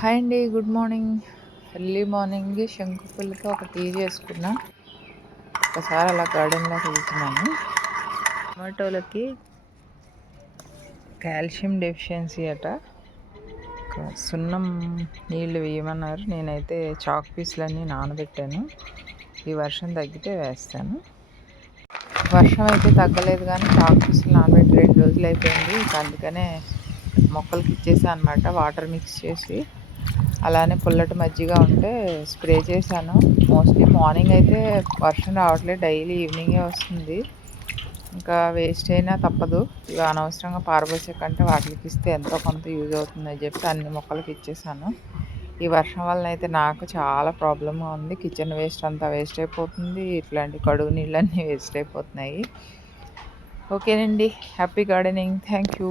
Hi అండి good morning. Early morning శంకుపూలతో ఒక టీ చేసుకున్నా. ఒకసారి అలా గార్డెన్లోకి వెళ్తున్నాను. టమాటోలకి కాల్షియం డెఫిషియన్సీ అట. సున్నం నీళ్ళు వేయమన్నారు. నేనైతే చాక్ పీసులన్నీ నానబెట్టాను. ఈ వర్షం తగ్గితే వేస్తాను. వర్షం అయితే తగ్గలేదు కానీ చాక్ పీసులు నానబెట్టి రెండు రోజులు అయిపోయింది. అందుకనే మొక్కలకి ఇచ్చేసా అనమాట వాటర్ మిక్స్ చేసి. అలానే పుల్లటి మజ్జిగ ఉంటే స్ప్రే చేశాను. మోస్ట్లీ మార్నింగ్ అయితే వర్షం రావట్లేదు డైలీ ఈవినింగే వస్తుంది. ఇంకా వేస్ట్ అయినా తప్పదు. ఇవి అనవసరంగా పారబోసే కంటే వాటికి ఇస్తే ఎంతో కొంత యూజ్ అవుతుందని చెప్పి అన్ని మొక్కలకి ఇచ్చేసాను. ఈ వర్షం వలన అయితే నాకు చాలా ప్రాబ్లంగా ఉంది. కిచెన్ వేస్ట్ అంతా వేస్ట్ అయిపోతుంది. ఇట్లాంటి కడుగు నీళ్ళన్నీ వేస్ట్ అయిపోతున్నాయి. ఓకేనండి హ్యాపీ గార్డెనింగ్ థ్యాంక్ యూ